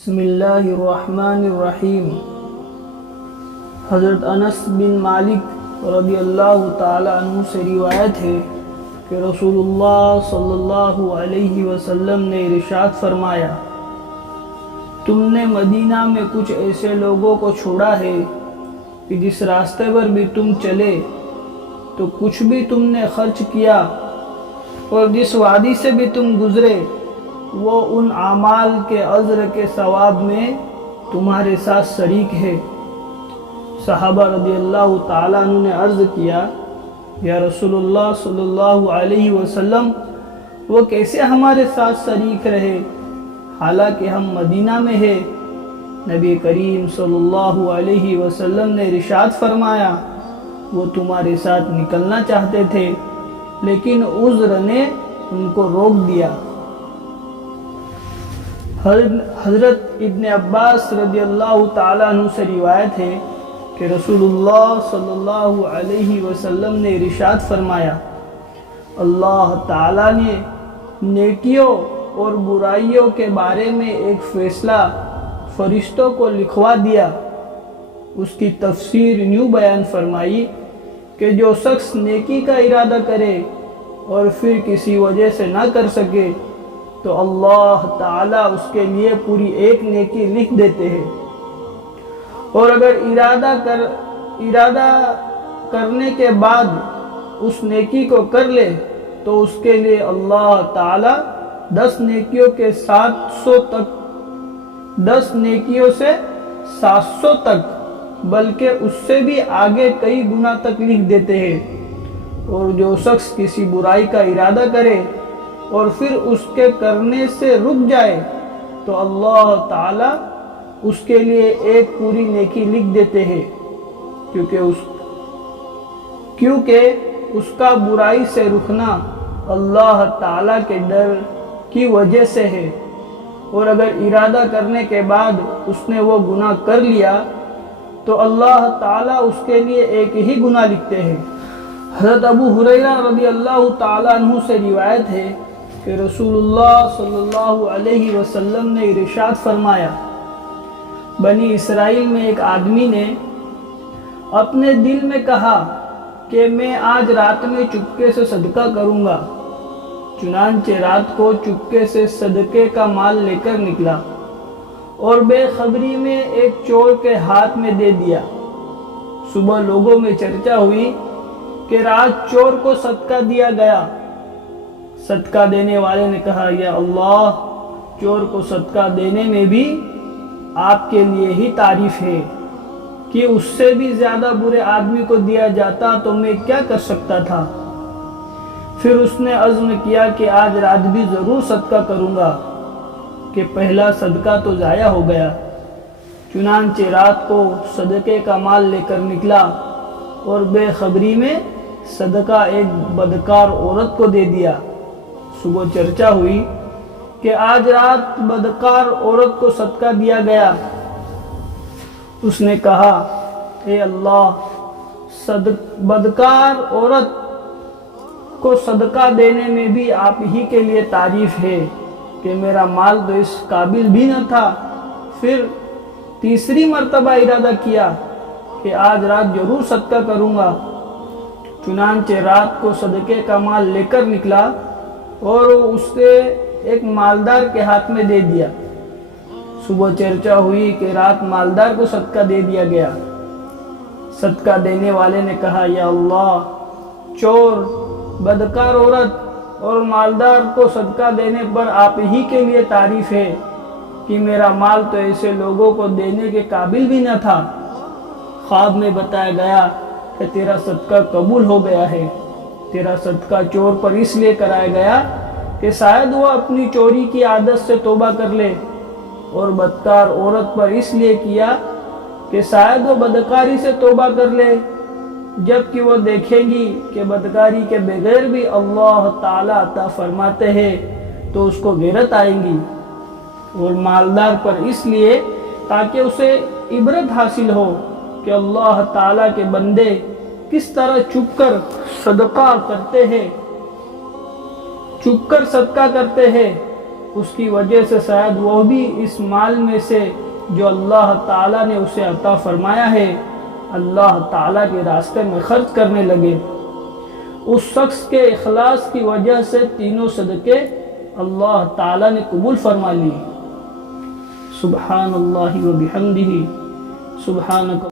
بسم اللہ الرحمن الرحیم۔ حضرت انس بن مالک رضی اللہ تعالی عنہ سے روایت ہے کہ رسول اللہ صلی اللہ علیہ وسلم نے ارشاد فرمایا، تم نے مدینہ میں کچھ ایسے لوگوں کو چھوڑا ہے کہ جس راستے پر بھی تم چلے تو کچھ بھی تم نے خرچ کیا اور جس وادی سے بھی تم گزرے وہ ان اعمال کے اجر کے ثواب میں تمہارے ساتھ شریک ہے۔ صحابہ رضی اللہ تعالیٰ عنہ نے عرض کیا، یا رسول اللہ صلی اللہ علیہ وسلم، وہ کیسے ہمارے ساتھ شریک رہے حالانکہ ہم مدینہ میں ہیں؟ نبی کریم صلی اللہ علیہ وسلم نے ارشاد فرمایا، وہ تمہارے ساتھ نکلنا چاہتے تھے لیکن عذر نے ان کو روک دیا۔ حضرت ابن عباس رضی اللہ تعالیٰ عنہ سے روایت ہے کہ رسول اللہ صلی اللہ علیہ وسلم نے ارشاد فرمایا، اللہ تعالیٰ نے نیکیوں اور برائیوں کے بارے میں ایک فیصلہ فرشتوں کو لکھوا دیا۔ اس کی تفسیر یوں بیان فرمائی کہ جو شخص نیکی کا ارادہ کرے اور پھر کسی وجہ سے نہ کر سکے تو اللہ تعالیٰ اس کے لیے پوری ایک نیکی لکھ دیتے ہیں، اور اگر ارادہ کرنے کے بعد اس نیکی کو کر لے تو اس کے لیے اللہ تعالیٰ 10 نیکیوں سے 700 تک بلکہ اس سے بھی آگے کئی گنا تک لکھ دیتے ہیں۔ اور جو شخص کسی برائی کا ارادہ کرے اور پھر اس کے کرنے سے رک جائے تو اللہ تعالیٰ اس کے لیے ایک پوری نیکی لکھ دیتے ہیں، کیونکہ اس کا برائی سے رکنا اللہ تعالیٰ کے ڈر کی وجہ سے ہے، اور اگر ارادہ کرنے کے بعد اس نے وہ گناہ کر لیا تو اللہ تعالیٰ اس کے لیے ایک ہی گناہ لکھتے ہیں۔ حضرت ابو ہریرہ رضی اللہ تعالیٰ عنہ سے روایت ہے کہ رسول اللہ صلی اللہ علیہ وسلم نے ارشاد فرمایا، بنی اسرائیل میں ایک آدمی نے اپنے دل میں کہا کہ میں آج رات میں چپکے سے صدقہ کروں گا، چنانچہ رات کو چپکے سے صدقے کا مال لے کر نکلا اور بے خبری میں ایک چور کے ہاتھ میں دے دیا۔ صبح لوگوں میں چرچا ہوئی کہ رات چور کو صدقہ دیا گیا۔ صدقہ دینے والے نے کہا، یا اللہ، چور کو صدقہ دینے میں بھی آپ کے لیے ہی تعریف ہے، کہ اس سے بھی زیادہ برے آدمی کو دیا جاتا تو میں کیا کر سکتا تھا۔ پھر اس نے عزم کیا کہ آج رات بھی ضرور صدقہ کروں گا کہ پہلا صدقہ تو ضائع ہو گیا۔ چنانچہ رات کو صدقے کا مال لے کر نکلا اور بے خبری میں صدقہ ایک بدکار عورت کو دے دیا۔ صبح چرچا ہوئی کہ آج رات بدکار عورت کو صدقہ دیا گیا۔ اس نے کہا، اے اللہ، بدکار عورت کو صدقہ دینے میں بھی آپ ہی کے لیے تعریف ہے کہ میرا مال تو اس قابل بھی نہ تھا۔ پھر تیسری مرتبہ ارادہ کیا کہ آج رات ضرور صدقہ کروں گا، چنانچہ رات کو صدقے کا مال لے کر نکلا اور اس سے ایک مالدار کے ہاتھ میں دے دیا۔ صبح چرچا ہوئی کہ رات مالدار کو صدقہ دے دیا گیا۔ صدقہ دینے والے نے کہا، یا اللہ، چور، بدکار عورت اور مالدار کو صدقہ دینے پر آپ ہی کے لیے تعریف ہے کہ میرا مال تو ایسے لوگوں کو دینے کے قابل بھی نہ تھا۔ خواب میں بتایا گیا کہ تیرا صدقہ قبول ہو گیا ہے۔ تیرا صدقہ چور پر اس لیے کرایا گیا کہ شاید وہ اپنی چوری کی عادت سے توبہ کر لے، اور بدکار عورت پر اس لیے کیا کہ شاید وہ بدکاری سے توبہ کر لے، جبکہ وہ دیکھیں گی کہ بدکاری کے بغیر بھی اللہ تعالیٰ عطا فرماتے ہیں تو اس کو غیرت آئیں گی، اور مالدار پر اس لیے تاکہ اسے عبرت حاصل ہو کہ اللہ تعالیٰ کے بندے کس طرح چھپ کر صدقہ کرتے ہیں اس کی وجہ سے شاید وہ بھی اس مال میں سے جو اللہ تعالیٰ نے اسے عطا فرمایا ہے اللہ تعالیٰ کے راستے میں خرچ کرنے لگے۔ اس شخص کے اخلاص کی وجہ سے تینوں صدقے اللہ تعالیٰ نے قبول فرما لی۔ سبحان اللہ و بحمدہ، سبحانک